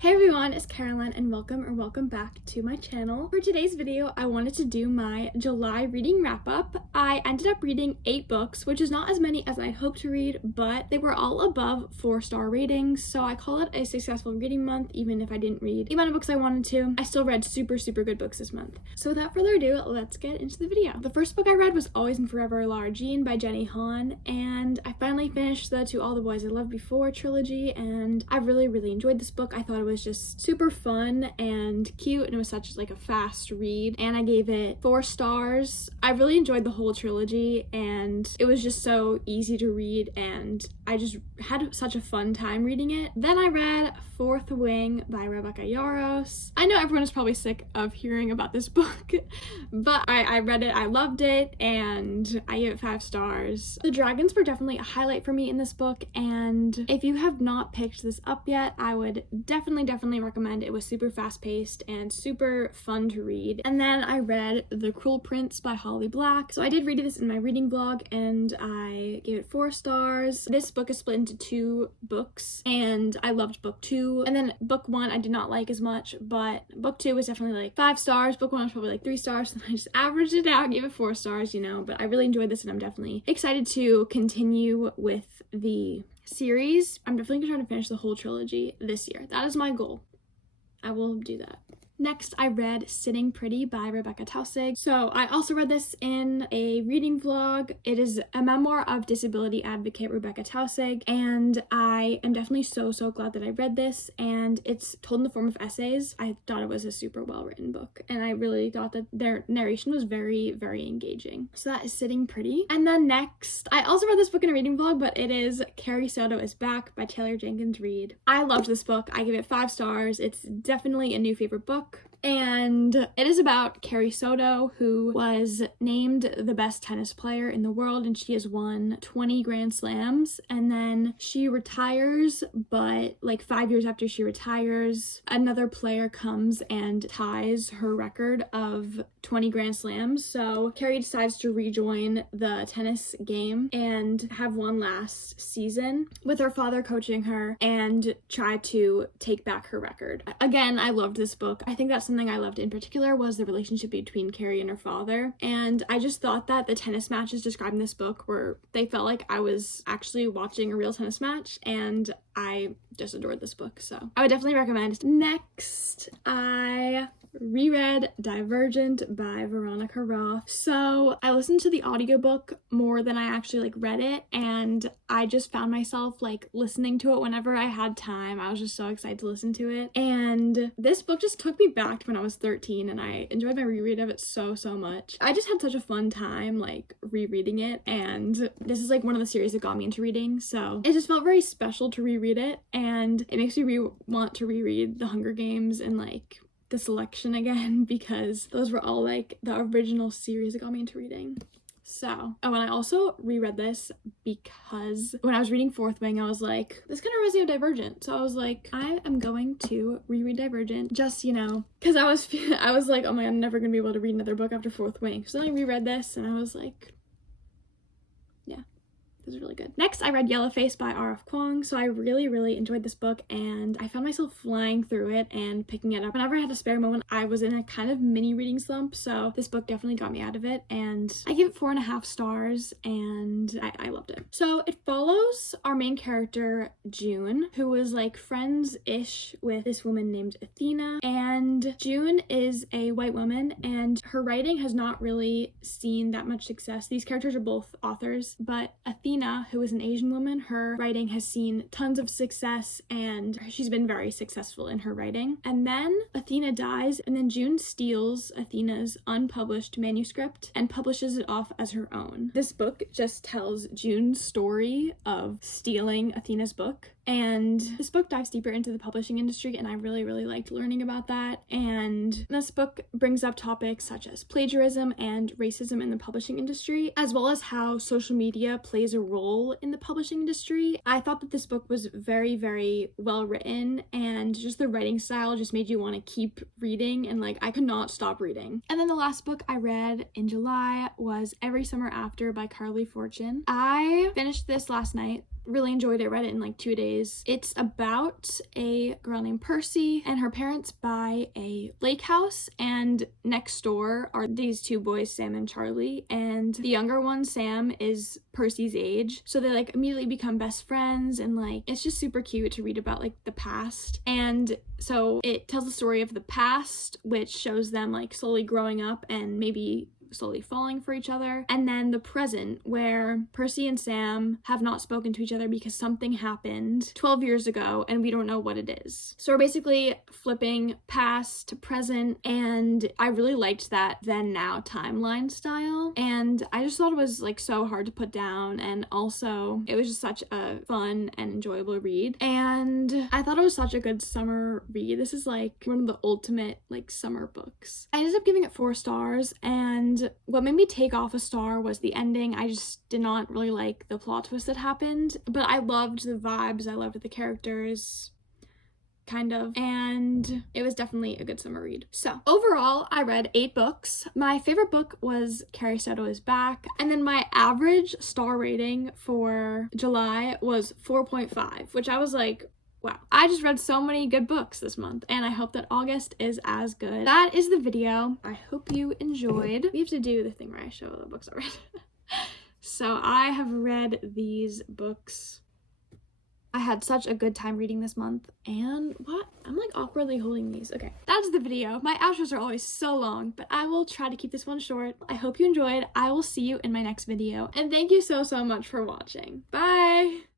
Hey everyone, it's Caroline and welcome back to my channel. For today's video, I wanted to do my July reading wrap up. I ended up reading 8 books, which is not as many as I hoped to read, but they were all above 4-star ratings, so I call it a successful reading month even if I didn't read the amount of books I wanted to. I still read super good books this month. So without further ado, let's get into the video. The first book I read was Always and Forever Lara Jean by Jenny Han, and I finally finished the To All the Boys I Loved Before trilogy, and I really enjoyed this book. I thought it was just super fun and cute, and it was such like a fast read, and I gave it 4 stars. I really enjoyed the whole trilogy, and it was just so easy to read, and I just had such a fun time reading it. Then I read Fourth Wing by Rebecca Yarros. I know everyone is probably sick of hearing about this book, but I read it, I loved it, and I gave it 5 stars. The dragons were definitely a highlight for me in this book, and if you have not picked this up yet, I would definitely recommend. It was super fast-paced and super fun to read. And then I read The Cruel Prince by Holly Black. So I did read this in my reading vlog, and I gave it 4 stars. This book is split into 2 books, and I loved book 2. And then book 1 I did not like as much, but book 2 was definitely like 5 stars. Book 1 was probably like 3 stars, and I just averaged it out, gave it 4 stars, you know. But I really enjoyed this, and I'm definitely excited to continue with the series. I'm definitely gonna try to finish the whole trilogy this year. That is my goal. I will do that. Next, I read Sitting Pretty by Rebecca Tausig. So I also read this in a reading vlog. It is a memoir of disability advocate Rebecca Tausig, and I am definitely so glad that I read this, and it's told in the form of essays. I thought it was a super well-written book, and I really thought that their narration was very engaging. So that is Sitting Pretty. And then next, I also read this book in a reading vlog, but it is Carrie Soto is Back by Taylor Jenkins Reid. I loved this book. I give it 5 stars. It's definitely a new favorite book. And it is about Carrie Soto, who was named the best tennis player in the world, and she has won 20 Grand Slams. And then she retires, but like 5 years after she retires, another player comes and ties her record of 20 Grand Slams. So Carrie decides to rejoin the tennis game and have one last season with her father coaching her and try to take back her record. Again, I loved this book. I think that's something I loved in particular was the relationship between Carrie and her father, and I just thought that the tennis matches described in this book were, they felt like I was actually watching a real tennis match, and I just adored this book, so I would definitely recommend. Next, I reread Divergent by Veronica Roth. So I listened to the audiobook more than I actually read it, and I just found myself listening to it whenever I had time. I was just so excited to listen to it, and this book just took me back to when I was 13, and I enjoyed my reread of it so much. I just had such a fun time rereading it, and this is one of the series that got me into reading, so it just felt very special to reread it, and it makes me want to reread The Hunger Games and The Selection again, because those were all the original series that got me into reading. So, oh, and I also reread this because when I was reading Fourth Wing, I was like, this kind of reminds me of Divergent. So I was like, I am going to reread Divergent, just, because I was like, oh my god, I'm never gonna be able to read another book after Fourth Wing. So then I reread this, and I was like, yeah. This is really good. Next, I read Yellowface by R.F. Kuang. So I really enjoyed this book, and I found myself flying through it and picking it up. Whenever I had a spare moment, I was in a kind of mini reading slump, so this book definitely got me out of it, and I give it 4.5 stars, and I loved it. So it follows our main character, June, who was friends-ish with this woman named Athena, and June is a white woman, and her writing has not really seen that much success. These characters are both authors, but Athena, who is an Asian woman, her writing has seen tons of success, and she's been very successful in her writing. And then Athena dies, and then June steals Athena's unpublished manuscript and publishes it off as her own. This book just tells June's story of stealing Athena's book, and this book dives deeper into the publishing industry, and I really liked learning about that. And this book brings up topics such as plagiarism and racism in the publishing industry, as well as how social media plays a role in the publishing industry. I thought that this book was very well written, and just the writing style just made you want to keep reading, and I could not stop reading. And then the last book I read in July was Every Summer After by Carly Fortune. I finished this last night, really enjoyed it. Read it in like 2 days. It's about a girl named Percy, and her parents buy a lake house, and next door are these two boys, Sam and Charlie, and the younger one, Sam, is Percy's age, so they like immediately become best friends, and like it's just super cute to read about like the past. And so it tells the story of the past, which shows them like slowly growing up and maybe slowly falling for each other, and then the present, where Percy and Sam have not spoken to each other because something happened 12 years ago and we don't know what it is. So we're basically flipping past to present, and I really liked that then now timeline style, and I just thought it was like so hard to put down, and also it was just such a fun and enjoyable read, and I thought it was such a good summer read. This is like one of the ultimate like summer books. I ended up giving it 4 stars, and what made me take off a star was the ending. I just did not really like the plot twist that happened, but I loved the vibes, I loved the characters, kind of, and it was definitely a good summer read. So overall, I read 8 books. My favorite book was Carrie Soto is Back, and then my average star rating for July was 4.5, which I was like, wow, I just read so many good books this month, and I hope that August is as good. That is the video. I hope you enjoyed. We have to do the thing where I show the books I read. So I have read these books. I had such a good time reading this month, and what? I'm like awkwardly holding these. Okay, that's the video. My outros are always so long, but I will try to keep this one short. I hope you enjoyed. I will see you in my next video, and thank you so much for watching. Bye!